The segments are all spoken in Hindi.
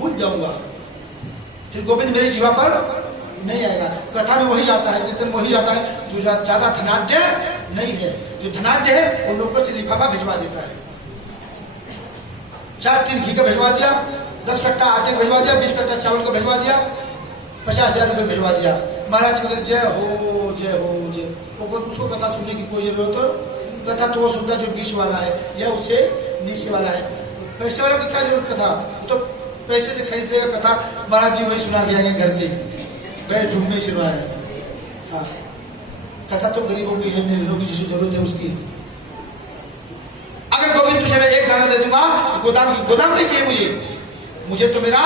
भूल जाऊंगा, फिर गोविंद मेरी जीवा पर नहीं आएगा। कथा में वही आता है, कीर्तन में वही आता है, जो ज्यादा धनाढ्य नहीं है। जो धनाढ्य है वो लोगों से लिफाफा भिजवा देता है। 4 टिन घी का भिजवा दिया, 10 कट्टा आटे का भिजवा दिया, 20 कट्टा चावल का भिजवा दिया, 50,000 रुपये भिजवा दिया। महाराज जी जय हो जय हो जय। उसको कथा सुनने की कोई जरूरत हो, कथा तो वो सुनता जो बीच वाला है या उससे नीचे वाला है। पैसे वाले की क्या जरूरत कथा, तो पैसे से खरीद लेगा कथा। महाराज जी वही सुना के आएंगे घर पे, गए ढूंढने से है। हाँ, कथा तो गरीबों की है, निर्धनों की जिसकी जरूरत है उसकी। अगर गोविंद तुझे मैं एक दाना दे दूंगा, गोदाम नहीं चाहिए मुझे तो मेरा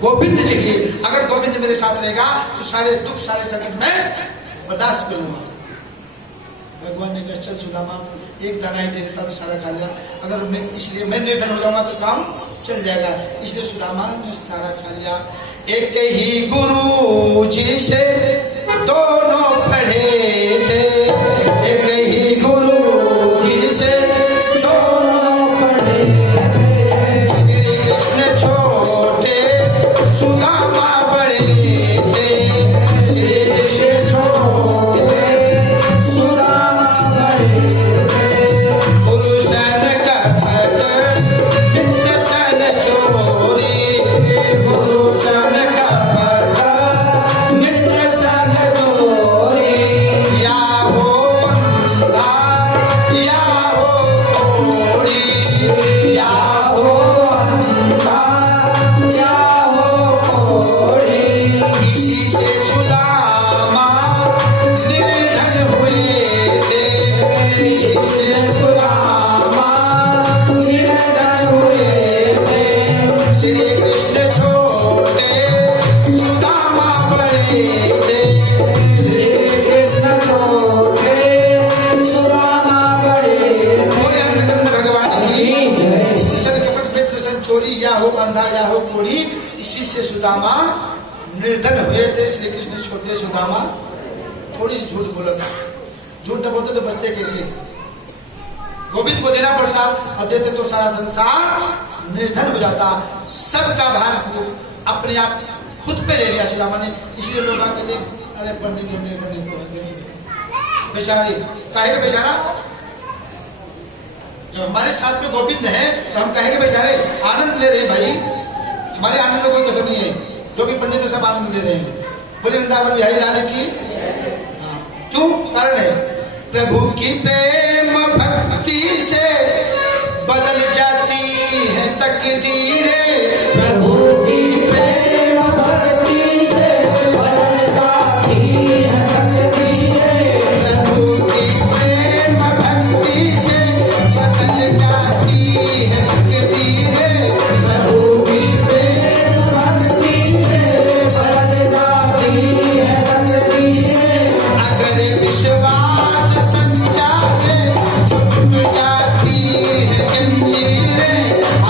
गोविंद चाहिए। अगर गोविंद मेरे साथ रहेगा तो सारे दुख सारे संकट में बर्दाश्त करूंगा। भगवान ने कहा चल सुदामा, एक दाना ही दे देता तो सारा खा लिया। अगर मैं इसलिए मैं निर्धन हो जाऊंगा तो काम चल जाएगा, इसलिए सुदामा ने सारा खा लिया। एक ही गुरु जी से दोनों पढ़े थे, एक ही गुरु जी से दोनों पढ़े थे। श्री कृष्ण छोटे सुदामा बड़े थे, श्री कृष्ण छोटे सुदामा बड़े थे। गुरु सन कपट नित्य सन चोरी, गुरु सन कपट नित्य सन चोरी। या हो अंधा या हो कोढ़ी, या हो अंधा या हो कोढ़ी। इसी से सुदामा निर्धन हुए थे, इसी से सुदामा निर्धन हुए थे। श्री कृष्ण छोटे सुदामा बड़े थे, श्री कृष्ण छोटे सुदामा बड़े थे। बोले अंतकंद भगवान की जय। सन कपट मित्र सन चोरी, या हो अंधा या हो कोढ़ी, इसी से सुदामा निर्धन हुए थे। श्री कृष्ण छोटे सुदामा। थोड़ी सी झूठ बोला था, झूठ न बोलते तो बचते कैसे। गोविंद को देना पड़ता और देते तो सारा संसार निर्धन हो जाता। सबका भार को अपने आप खुद पे ले लिया सुदामा ने। इसलिए लोग कहते अरे पंडित बेचारे कहेगा बेचारा। जब हमारे साथ में गोविंद है तो हम कहेंगे बेचारे आनंद ले रहे हैं भाई, हमारे आनंद में कोई कसर नहीं है। जो भी पंडित है सब आनंद ले रहे हैं। बोले वृंदावन बिहारी लाने की क्यों कारण है। प्रभु की प्रेम भक्ति से बदल जाती है तकदीरें, प्रभु की प्रेम भक्ति से बदल जाती है तकदीरें, प्रभु की प्रेम भक्ति से बदल जाती है तकदीरें, प्रभु की प्रेम भक्ति से बदल जाती है तकदीरें। अगर विश्वास सच्चा है टूट जाती है जंजीरें,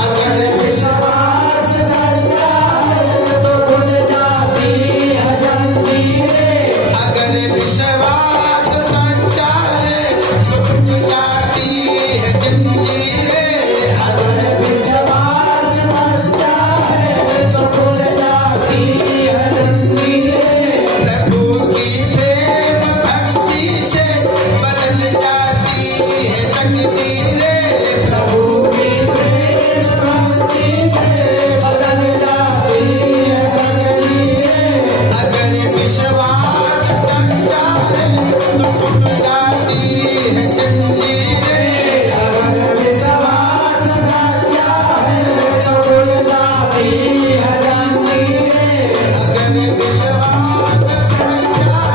अगर विश्वास सच्चा है तो टूट जाती है जंजीरें, अगर विश्वास सच्चा है तो टूट जाती है जंजीरें, अगर विश्वास सच्चा है तो टूट जाती है जंजीरें। प्रभु की प्रेम भक्ति से बदल जाती है तकदीरें, प्रभु की प्रेम भक्ति से बदल जाती है तकदीरें। अगर विश्वास सच्चा है तो टूट जाती है जंजीरें, अगर विश्वास सच्चा है तो टूट जाती है जंजीरें, अगर विश्वास सच्चा है तो टूट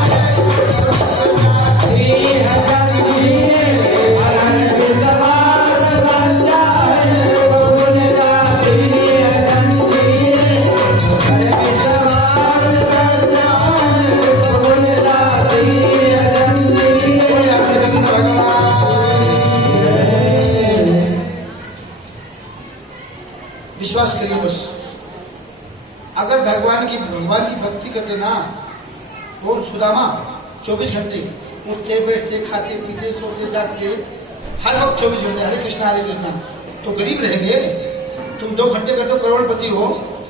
जाती है जंजीरें, अगर विश्वास सच्चा है तो टूट जाती है जंजीरें, अगर विश्वास सच्चा है तो टूट जाती है जंजीरें। विश्वास करिए बस। अगर भगवान की भक्ति करते ना, और सुदामा 24 घंटे उठते बैठते खाते पीते सोते जागते हर वक्त 24 घंटे हरे कृष्णा तो गरीब रहेंगे। तुम 2 घंटे करते हो करोड़पति हो,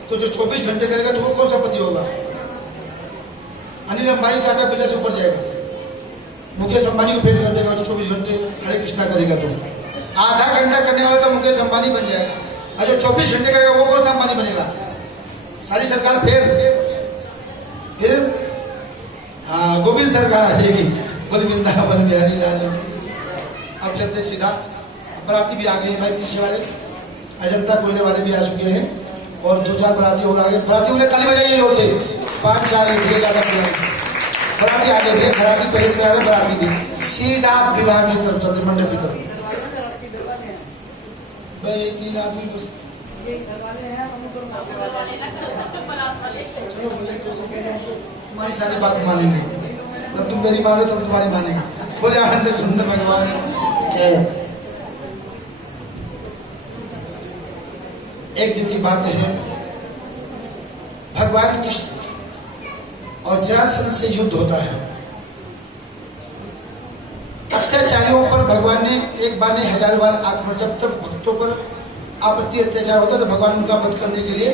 तो जो 24 घंटे करेगा तो वो कौन सा पति होगा? अनिल अंबानी टाटा बिरला से ऊपर जाएगा, मुकेश अंबानी को फेल कर देगा, 24 घंटे हरे कृष्णा करेगा तो आधा घंटा करने वाला तो मुकेश अंबानी बन जाएगा, और जो 24 घंटे करेगा वो कौन सा अंबानी बनेगा? सारी सरकार फिर हाँ गोविंद सरकार आ जाएगी, बोल वृंदावन बिहारी लाल। अब चलते सीधा, बराती भी आ गए भाई, पीछे वाले अजंता कोयले वाले भी आ चुके हैं और 2-4 बराती और आगे। बराती उन्हें ताली बजाइए और से 5-4 ज्यादा बराती आगे थे, बराती पहले से आ रहे, बराती थी सीधा विवाह की तरफ चलते, मंडप की तरफ। भाई 3 आदमी बस चलो तुम्हारी सारी बात मानेंगे, जब तुम मेरी मानो तब तुम्हारी मानेंगे। बोले आनंद सुंदर भगवान। एक दिन की बात है, भगवान कृष्ण और जरासंध से युद्ध होता है। अत्याचारियों पर भगवान ने एक बार नहीं 1000 बार आक्रमण, जब तक भक्तों पर आपत्ति अत्याचार होता तो भगवान उनका वध करने के लिए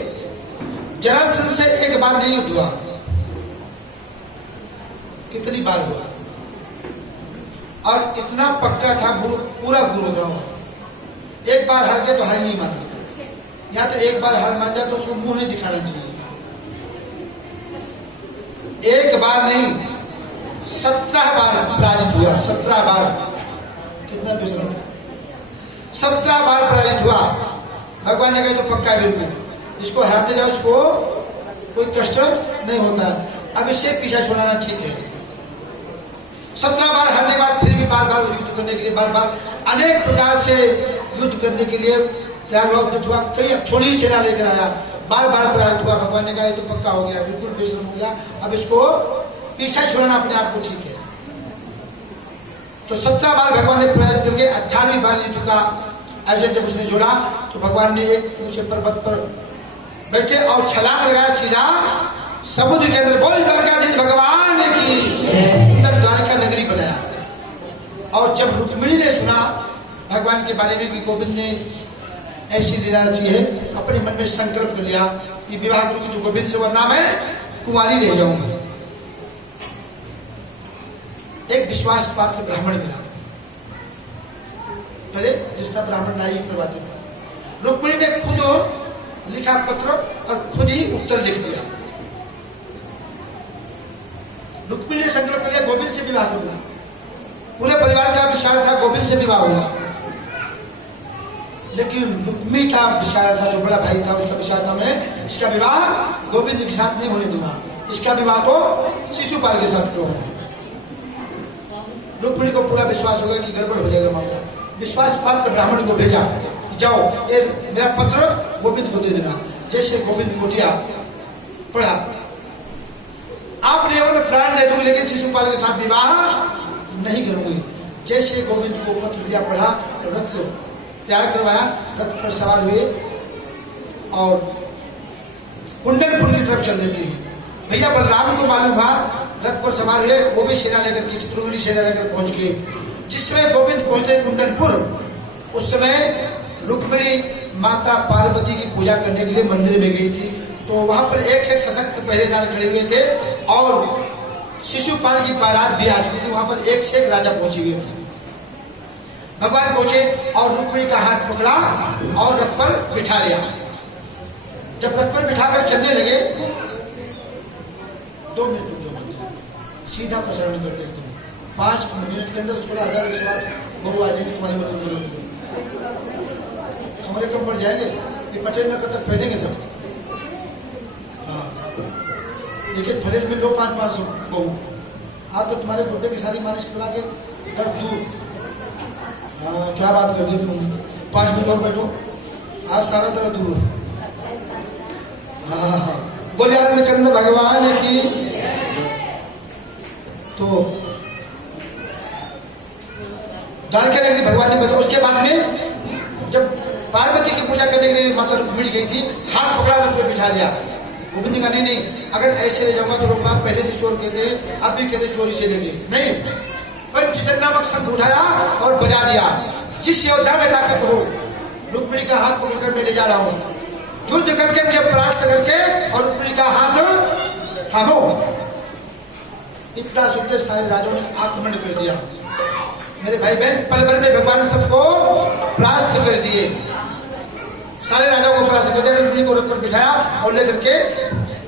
जरासंध से एक बार नहीं युद्ध हुआ, कितनी बार हुआ, और इतना पक्का था, पूरा गुरु था। एक बार हार गए तो हार नहीं माना, या तो एक बार हार मान जाए तो उसको मुंह नहीं दिखाना चाहिए। एक बार नहीं 17 बार पराजित हुआ, 17 बार, कितना बेसर, 17 बार पराजित हुआ। भगवान ने कहा तो पक्का है बिल्कुल, इसको हराते जाओ, इसको कोई कष्ट नहीं होता, अब इससे पीछा छुड़ाना ठीक है। 17 बार हारने के बाद फिर भी बार बार युद्ध करने के लिए, बार बार अनेक प्रकार से युद्ध करने के लिए तैयार हुआ, कई छोटी सेना लेकर आया, बार बार पराजित हुआ। भगवान ने कहा तो पक्का हो गया, बिल्कुल बेसर हो गया, अब इसको पीछा छुड़ाना अपने आप को ठीक है। तो 17 बार भगवान ने पराजित करके 18वीं बार युद्ध का आयोजन जब उसने जोड़ा तो भगवान ने एक ऊंचे पर्वत पर बैठे और छलांग लगाया सीधा समुद्र के अंदर, बोल द्वारकाधीश भगवान की सुंदर द्वारका नगरी बनाया। और जब रुक्मिणी ने सुना भगवान के बारे में कि गोविंद ने ऐसी लीला रची है, अपने मन में संकल्प कर लिया कि विवाह करूंगी तो गोविंद से, वरना मैं कुंवारी रह जाऊंगी। एक विश्वास पात्र ब्राह्मण मिला, पहले रिश्ता ब्राह्मण नाई करवाते थे। रुक्मिणी ने खुद लिखा पत्र और खुद ही उत्तर लिख दिया। रुक्मिणी ने संकल्प कर लिया गोविंद से विवाह करूंगा, पूरे परिवार का विचार था गोविंद से विवाह होगा, लेकिन रुक्मिणी का विचार था, जो बड़ा भाई था उसका विचार था, मैं इसका विवाह गोविंद के साथ नहीं होने दूंगा, इसका विवाह तो शिशुपाल के साथ होगा। रुक्मिणी को पूरा विश्वास होगा कि गड़बड़ हो जाएगा मामला। विश्वास पात्र ब्राह्मण को भेजा, जाओ ये मेरा पत्र गोविंद को दे देना। जैसे गोविंद को दिया, पढ़ा, आपने मैं प्राण दे दूंगी लेकिन शिशुपाल के साथ विवाह नहीं करूंगी। जैसे गोविंद को पत्र दिया, पढ़ा, रथ तैयार करवाया, रथ पर सवार हुए और कुंडनपुर की तरफ चल देते हैं। भैया बलराम को मालूम हुआ, रथ पर सवार हुए, वो भी सेना लेकर के, चित्रगुप्त सेना लेकर पहुंच गए। जिस समय गोविंद पहुंचे कुंडनपुर, उस समय रुक्मिणी माता पार्वती की पूजा करने के लिए मंदिर में गई थी। तो वहां पर एक से सशक्त पहरेदार खड़े हुए थे और शिशुपाल की बारात भी आ चुकी थी। वहां पर एक से एक राजा पहुंचे हुए थे। भगवान पहुंचे और रुक्मिणी का हाथ पकड़ा और रथ पर बिठा लिया। जब रथ पर बिठाकर चलने लगे, 2 मिनट सीधा प्रसारण करते हैं, 5 मिनट के अंदर 16,000 बहु आ जाएंगे तुम्हारी मदद, हमारे कम बढ़ जाएंगे, ये पटेल नगर तक फैलेंगे सब। हाँ, एक फरेल में लो 500 बहु, आप तो तुम्हारे गुर्दे की सारी मालिश करा के कर दूर। हाँ, क्या बात कर दी तुम, 5 मिनट और बैठो, आज सारा तरह दूर। हाँ, बोले आनंद कंद भगवान की। तो द्वारका नगरी भगवान ने बसा। उसके बाद में जब पार्वती की पूजा करने के लिए माता रुक्मिणी गई थी, हाथ पकड़ा रथ पे बिठा लिया। गोविंद का नहीं, अगर ऐसे ले जाऊंगा तो लोग पहले से चोर कहते, अब भी कहते चोरी से ले गए, नहीं, पंचजन नामक शब्द उठाया और बजा दिया। जिस योद्धा में ताकत हो, रुक्मिणी का हाथ पकड़कर मैं ले जा रहा हूँ, युद्ध करके मुझे परास्त करके और रुक्मिणी का हाथ थामो। इतना सुनते सारे राजाओं ने आक्रमण कर दिया। मेरे भाई बहन, पल भर में भगवान ने सबको परास्त कर दिए। सारे राजाओं को परास्त कर दिया, रुक्मिणी को रथ पर बिठाया और लेकर के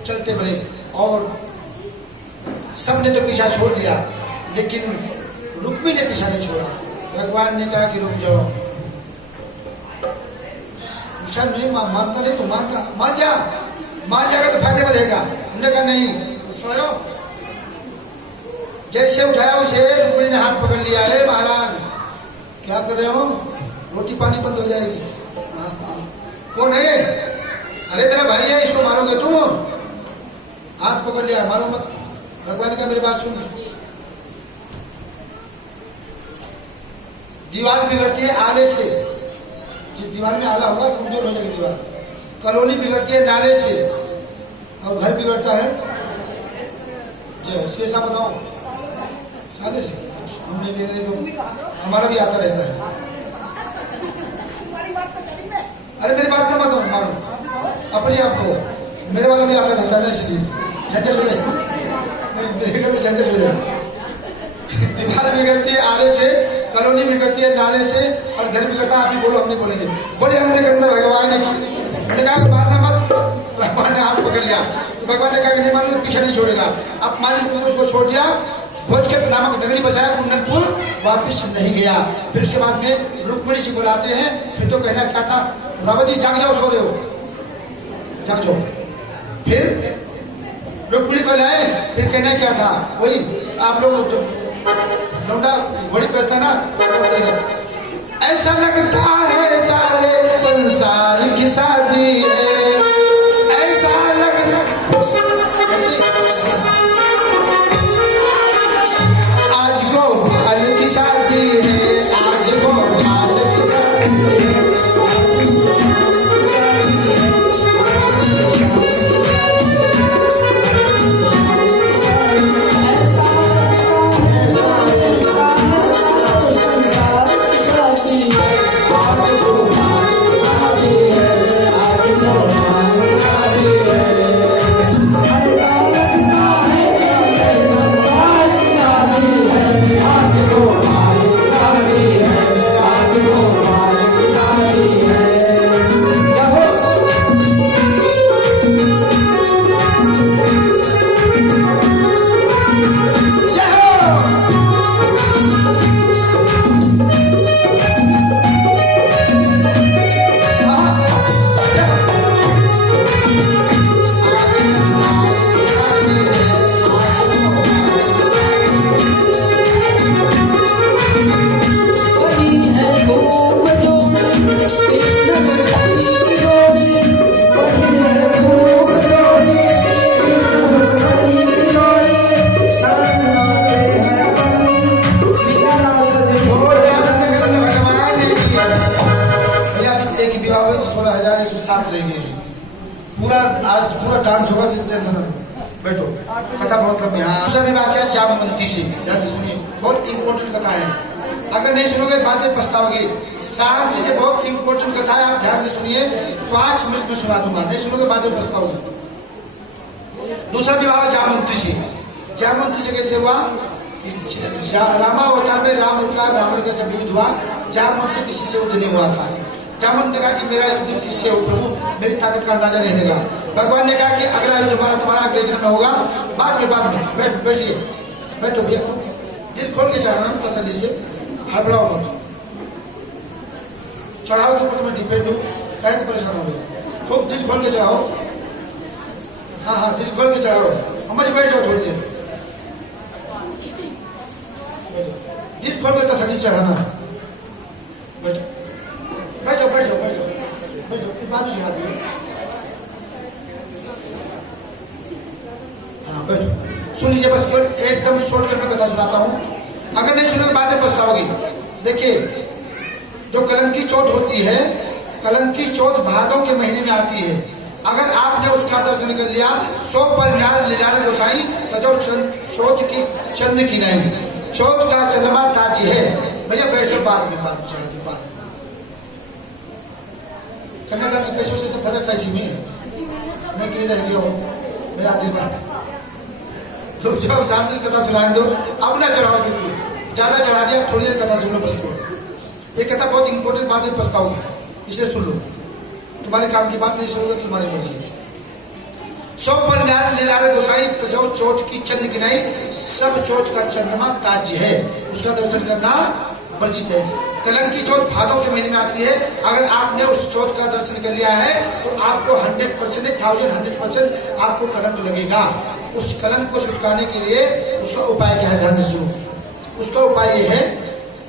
चलते बने। और सबने तो पीछा छोड़ दिया, लेकिन रुक्मिणी ने पीछा नहीं छोड़ा। भगवान ने कहा कि रुक जाओ। पूछा नहीं, मानता नहीं तो मान जाएगा तो फायदे में रहेगा। उन्होंने कहा नहीं, छोड़ो। जैसे उठाया वैसे रुक्मिणी ने हाथ पकड़ लिया। है महाराज, क्या कर रहे हो? रोटी पानी बंद हो जाएगी। कौन है? अरे मेरा भाई है, इसको मारोगे तुम? हाथ पकड़ लिया, मारो मत। भगवान का मेरी बात सुन। दीवार बिगड़ती है आले से। जिस दीवार में आला होगा कमजोर हो जाएगी दीवार। कॉलोनी बिगड़ती है नाले से, और घर बिगड़ता है जो ऐसा बताओ साले से। हमने भी तो हमारा भी आता रहता है। अरे मेरी बात ना मत मारो अपने आप को, मेरे वाला भी आता रहता है, इसलिए झंझट हो जाए, मेरे घर में झंझट हो जाए। दीवार बिगड़ती है आले से, कॉलोनी बिगड़ती है नाले से, और घर बिगड़ता है। आप ही बोलो, हम नहीं बोलेंगे। बोले हमने के अंदर भगवान ने कहा मारना मत। भगवान ने हाथ पकड़ लिया। तो भगवान ने कहा कि नहीं मानो तो पीछे नहीं छोड़ेगा। अब मान लीजिए उसको छोड़ दिया, भोज के नामक नगरी बसाया, कुंडनपुर वापिस नहीं गया। फिर उसके बाद में रुक्मिणी जी बुलाते हैं। फिर तो कहना क्या था, रावण जी जाग जाओ, सो रहे हो, जाग जाओ। फिर रुक्मिणी को लाए। फिर कहना क्या था, वही आप लोग जो लौंडा घोड़ी बेचता ना, ऐसा लगता है सारे संसार की शादी है, ऐसा लगता आज को भाल की शादी है, आज को भाल की शादी है। पूरा डांस होगा, बैठो। कथा बहुत लंबी है। दूसरा विवाह किया जामवंती से, ध्यान से सुनिए, बहुत इंपॉर्टेंट कथा है। अगर नहीं सुनोगे बाद में पछताओगे। शांति से, बहुत इंपॉर्टेंट कथा है, आप ध्यान से सुनिए। 5 मिनट में सुना दूंगा, नहीं सुनोगे बाद में पछताओगे। दूसरा विवाह जामवंती से। जामवंती से कैसे हुआ? रामावतार में रावण का जब युद्ध हुआ, जामवंत से किसी से युद्ध नहीं हुआ था। जामवंत ने कहा कि मेरा युद्ध किससे हो प्रभु, मेरी ताकत का अंदाजा नहीं देगा। भगवान ने कहा कि अगला युद्ध तुम्हारा अगले जन्म में होगा, बाद में बैठिए, बैठो भैया, दिल खोल के चढ़ाना तसल्ली से, हड़बड़ाओ मत। चढ़ाओ के ऊपर मैं डिपेंड हूँ, कहीं परेशान हो गया, खूब दिल खोल के चढ़ाओ। हाँ, दिल खोल के चढ़ाओ। हमारी बैठ जाओ थोड़ी देर, दिल खोल के तसल्ली चढ़ाना। बैठो बैठो बैठो बैठो बैठो, बाजू चढ़ा दिए। हाँ बैठो, सुन लीजिए, बस केवल एकदम शॉर्टकट में कथा सुनाता हूँ, अगर नहीं सुनोगे बाद में पछताओगे। देखिए, जो कलंकी चौथ होती है, कलंकी चौथ भादों के महीने में आती है। अगर आपने उसका दर्शन कर लिया, 100 पर निराल गोसाई तो चौथ की चंद्र की नहीं, चौथ का चंद्रमा ताज है। भैया बैठो, बाद में बात चढ़ेगी, बाद कन्यादान के पैसों से सब फर्क कैसी में है। मैं कहीं रह गया हूँ मेरा दिमाग तो जब शांति कथा सुनाए दो अब ना चढ़ाओ क्योंकि ज्यादा चढ़ा दिया थोड़ी देर कथा सुन लो बस को ये कथा बहुत इंपॉर्टेंट बात में पछताओगी इसे सुन लो तुम्हारे काम की बात नहीं सुनोगे तुम्हारी मर्जी सौ पर लीलारे गोसाई तो जो चौथ की चंद गिनाई सब चौथ का चंद्रमा ताज्य है उसका दर्शन करना वर्जित है कलंक की चौथ भादों के महीने में आती है अगर आपने उस चौथ का दर्शन कर लिया है तो आपको 100% 1100% आपको कलंक लगेगा उस कलंक को छुटकाने के लिए उसका उपाय क्या है ध्यान से सुनो उसका उपाय यह है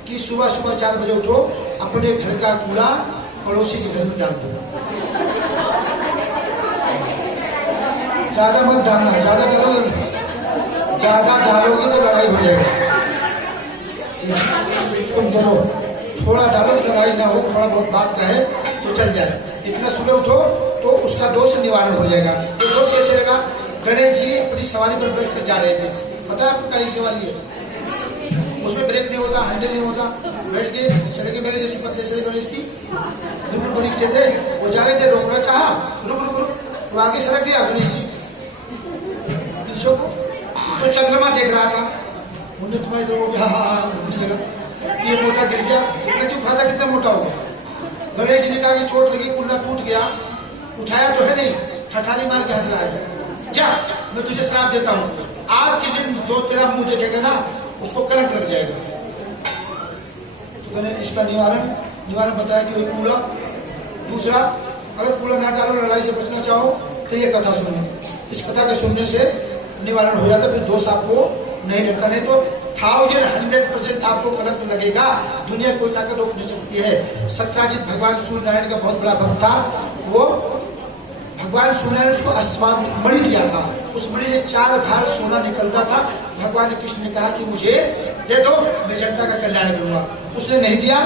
कि सुबह सुबह 4 बजे उठो अपने घर का कूड़ा पड़ोसी के घर में डाल दो ज्यादा मत डालना ज्यादा डालोगे तो लड़ाई हो जाएगी तुम दोनों थोड़ा डालो लड़ाई ना हो थोड़ा बहुत बात का है तो चल जाए इतना सुबह उठो तो उसका दोष निवारण हो जाएगा तो दोष कैसे लगा गणेश जी अपनी सवारी पर बैठ कर जा रहे थे पता है आपको कई सवारी है उसमें ब्रेक नहीं होता हैंडल नहीं होता बैठ के चले गए मेरे जैसे पतले से गणेश थी बिल्कुल बरीक से थे वो जा रहे थे रोकना चाहा रुक वो आगे सड़क गया गणेश जी तो चंद्रमा देख रहा था उन्हें तुम्हारे लोगों लगा ये मोटा गिर गया इसने क्यों खाता कितना मोटा हो गया गणेश जी ने कहा कि चोट लगी कुल्ला टूट गया उठाया तो है नहीं ठठाली मार के हंस रहा है जा मैं तुझे श्राप देता हूँ आज के दिन जो तेरा मुंह देखेगा ना उसको कलंक लग जाएगा तो कहने इसका निवारण बताया कि वही कूड़ा दूसरा अगर कूड़ा ना डालो लड़ाई से बचना चाहो तो ये कथा सुनो इस कथा के सुनने से निवारण हो जाता फिर दोष आपको नहीं लगता नहीं तो 1100% आपको कलंक लगेगा दुनिया कोई ताकत रोक नहीं सकती है सत्यजित भगवान सूर्य नारायण का बहुत बड़ा भक्त था वो भगवान सूर्य नारायण उसको आसमान मणि दिया था उस मणि से 4 भार सोना निकलता था भगवान कृष्ण ने कहा कि मुझे दे दो मैं जनता का कल्याण करूंगा उसने नहीं दिया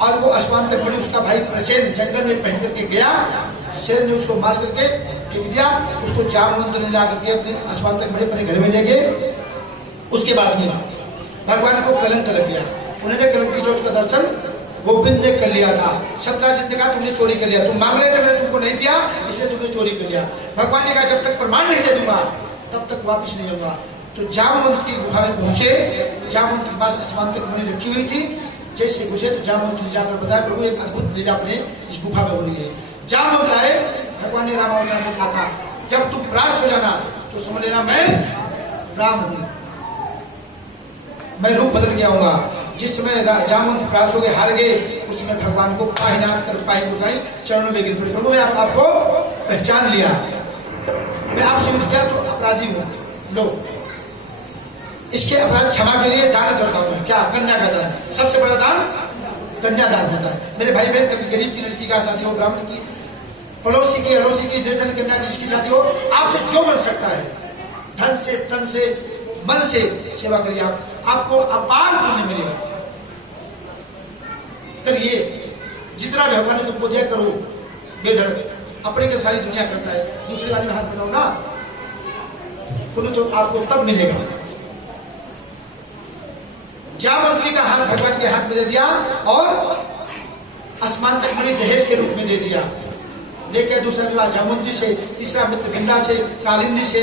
और वो आसमान तक मणि उसका भाई प्रसेन जंगल में पहन करके गया शेर ने उसको मार करके फेंक दिया उसको जामवंत ने ला करके अपने आसमान तक मणि अपने घर में ले गए उसके बाद में भगवान को कलंक लग गया उन्होंने कलंक की चौथ का दर्शन गोविंद ने कर लिया था सत्यजित ने कहा तुमने चोरी कर लिया तुम मांग रहे थे मैंने तुमको नहीं दिया इसलिए तुमने चोरी कर लिया भगवान ने कहा जब तक प्रमाण नहीं दे दूंगा तब तक वापिस नहीं आऊंगा तो जामवंत की गुफा में पहुंचे जामवंत के पास आसमान तक मणि रखी हुई थी जैसे घुसे तो जामवंत ने जाकर बताया प्रभु एक अद्भुत लीला अपने इस गुफा में बनी है जामवंत आए भगवान ने रामावतार में कहा था जब तुम परास्त हो जाना तो समझ लेना मैं राम हूं मैं रूप बदल के आऊंगा जिस समय जामवंत परास्त हो गए हार गए उस समय भगवान को पाहीनाथ कर पाही गोसाई चरणों में गिर पड़े प्रभु मैं आपको पहचान लिया मैं आपसे विरुद्ध किया तो अपराधी हूं लो इसके अपराध क्षमा के लिए दान करता हूं क्या कन्या का दान सबसे बड़ा दान कन्यादान होता है मेरे भाई बहन कभी गरीब की लड़की का शादी हो ब्राह्मण की पड़ोसी की अड़ोसी की निर्धन कन्या जिसकी शादी हो आपसे जो बन सकता है धन से तन से मन से सेवा करिए आपको अपार पुण्य मिलेगा करिए जितना भी भगवान ने तुमको दिया करो बेधड़क अपने के सारी दुनिया करता है दूसरे वाले में हाथ बनाओ ना पुण्य तो आपको तब मिलेगा जामवंती का हाथ भगवान के हाथ में दे दिया और आसमान तक मणि दहेज के रूप में दे दिया लेकर दूसरा विवाह जामुंदी से तीसरा मित्र भिंदा से कालिंदी से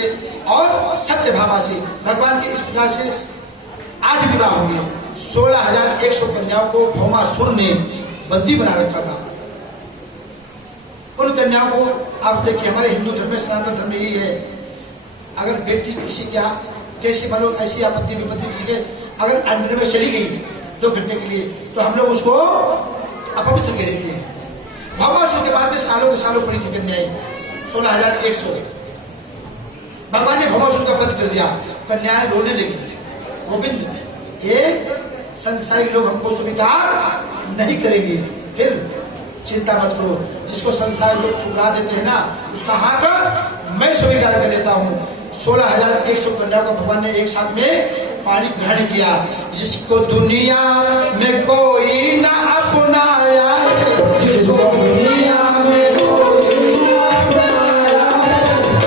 और सत्यभामा से भगवान के इस प्रकार से आज विवाह हो गया 16,100 कन्याओं को भौमासुर ने बंदी बना रखा था उन कन्याओं को आप देखिए हमारे हिंदू धर्म में सनातन धर्म में यही है अगर बेटी किसी क्या कैसी मानो ऐसी आपत्ति विपत्ति किसी के अगर अंडर में चली गई 2 घंटे के लिए तो हम लोग उसको अपवित्र कह देते हैं भौमासुर के बाद में सालों के सालों पड़ी थी कन्याएं 16,100 भगवान ने भौमासुर का वध कर दिया कन्याएं रोने लगी गोविंद ये संसारी लोग हमको स्वीकार नहीं करेंगे फिर चिंता मत करो जिसको संसारी लोग ठुकरा देते हैं ना उसका हाथ मैं स्वीकार कर लेता हूँ 16,100 कन्याओं का भगवान ने एक साथ में पानी ग्रहण किया जिसको दुनिया में कोई ना अपनाया जिसको दुनिया में कोई ना अपनाया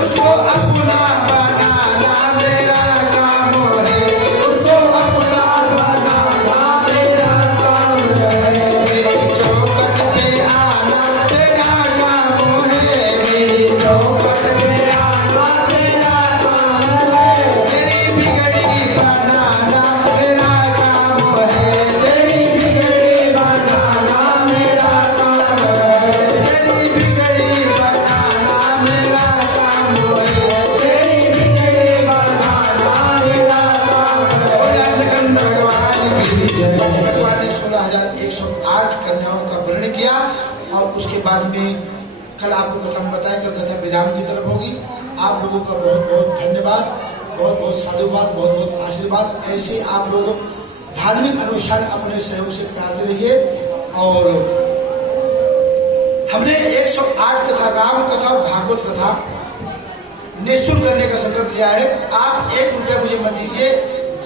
उसको अपना बनाना मेरा काम है उसको अपना बनाना मेरा काम है मेरी चौखट पे आना तेरा काम है मेरी चौखट पे विराम की तरफ होगी। आप लोगों का बहुत बहुत धन्यवाद, बहुत बहुत साधुवाद, बहुत बहुत आशीर्वाद। ऐसे आप लोग धार्मिक अनुष्ठान अपने सहयोग से कराते रहिए। और हमने 108 कथा, राम कथा और भागवत कथा निःशुल्क करने का संकल्प लिया है। आप 1 रुपया मुझे मत दीजिए,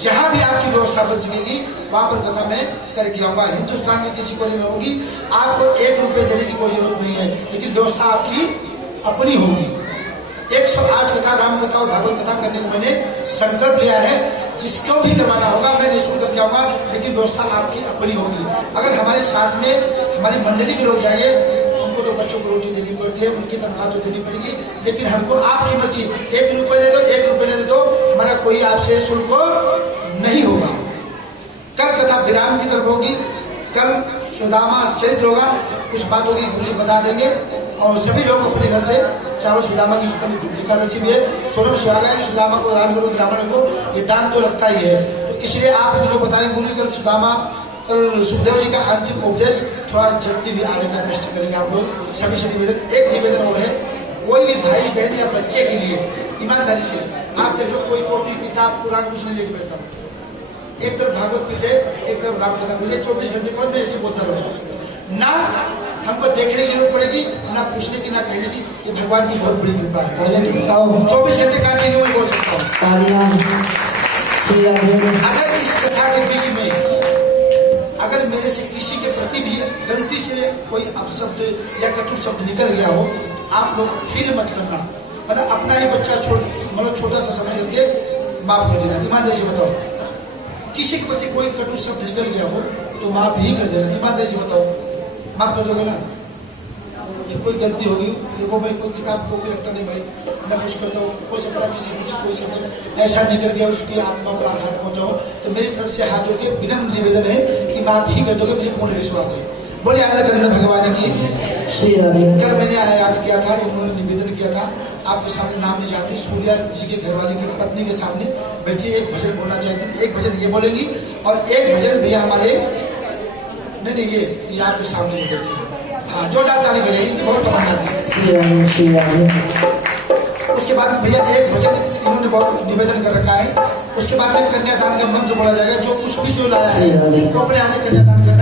जहां भी आपकी व्यवस्था बन सकेगी वहां पर कथा मैं करके आऊंगा। हिंदुस्तान के किसी कोने में होगी, आपको 1 रुपये देने की कोई जरूरत नहीं है, लेकिन व्यवस्था आपकी अपनी होगी। 108 कथा, राम कथा और भागवत कथा करने का मैंने संकल्प लिया है। जिसको भी करवाना होगा मैं निःशुल्क करके आऊंगा, लेकिन व्यवस्था आपकी अपनी होगी। अगर हमारे साथ में हमारी मंडली के लोग जाएंगे, उनको तो बच्चों को रोटी देनी पड़ती है, उनकी तनख्वाह तो देनी पड़ेगी, लेकिन हमको आपकी मर्जी, 1 रुपये दे दो, 1 रुपये दे दो, हमारा कोई आपसे शुल्क नहीं होगा। कल कथा विराम की तरफ होगी, कल सुदामा चरित्र होगा, कुछ बात होगी गुरु जी बता देंगे। और सभी लोग अपने घर से, चाहे सुदामा की एकादशी भी है, स्वरूप सुहागा है, सुदामा को दान करो, ब्राह्मण को ये दान तो लगता ही है। तो इसलिए आप जो बताएंगे गुरु, कल सुदामा, कल सुखदेव जी का अंतिम उपदेश, थोड़ा जल्दी भी आने का कष्ट करेंगे आप लोग। सभी से निवेदन, एक निवेदन और है, कोई भी भाई बहन या बच्चे के लिए ईमानदारी से आप देख लो, कोई कॉपी किताब पुराण कुछ नहीं लेके बैठता, एक तरफ भागवत पढ़ ले, एक तरफ राम कथा पढ़ ले, 24 घंटे कौन मैं ऐसे बोलता रहूंगा। ना हमको देखने की जरूरत पड़ेगी, ना पूछने की, ना कहने की, ये भगवान की बहुत बड़ी कृपा है। 24 घंटे कंटिन्यू में बोल सकता हूँ। अगर इस कथा के बीच में अगर मेरे से किसी के प्रति भी गलती से कोई अपशब्द या कटु शब्द निकल गया हो, आप लोग फील मत करना, मतलब अपना ही बच्चा मतलब छोटा सा समझ करके माफ कर देना। ईमानदारी से बताओ, किसी के प्रति कोई कटु शब्द निकल गया हो तो माफ ही कर देना। ईमानदारी से बताओ, माफ कर दोगे ना? ये कोई गलती होगी, देखो भाई कोई किताब को भी रखता नहीं भाई, ना कुछ करता हो, हो सकता है किसी कोई शब्द ऐसा निकल गया उसकी आत्मा को आघात पहुंचाओ, तो मेरी तरफ से हाथ जोड़ के विनम्र निवेदन है कि माफ ही कर दोगे, मुझे पूर्ण विश्वास है। बोले अन्नगंध भगवान की। कल मैंने याद किया था, उन्होंने निवेदन किया था, आपके सामने नाम नहीं जाती, सूर्या जी के घरवाली की पत्नी के सामने बैठी एक भजन बोलना चाहती थी। एक भजन ये बोलेंगी और एक भजन भैया हमारे नहीं ये आपके सामने बैठी। हाँ, जोरदार ताली बजाइए, बहुत तमन्ना थी। उसके बाद भैया एक भजन इन्होंने बहुत निवेदन कर रखा है, उसके बाद में कन्यादान का मंत्र बोला जाएगा। जो कुछ भी जो लाया है वो अपने यहाँ से कन्यादान कर